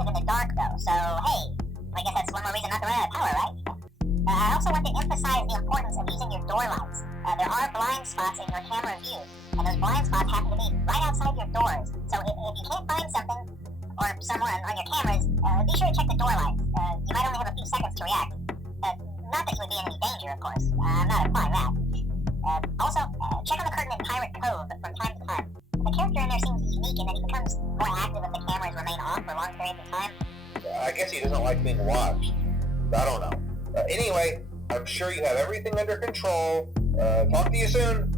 effective in the dark, though, so hey, I guess that's one more reason not to run out of power, right? I also want to emphasize the importance of using your door lights. There are blind spots in your camera view, and those blind spots happen to be right outside your doors. So if you can't find something or someone on your cameras, be sure to check the door lights. You might only have a few seconds to react. Not that you would be in any danger, of course. I'm not implying that. Also, check on the curtain in Pirate Cove from time to time. The character in there seems unique in that he becomes more active if the cameras remain off for long periods of time. I guess he doesn't like being watched. I don't know. Anyway, I'm sure you have everything under control. Talk to you soon.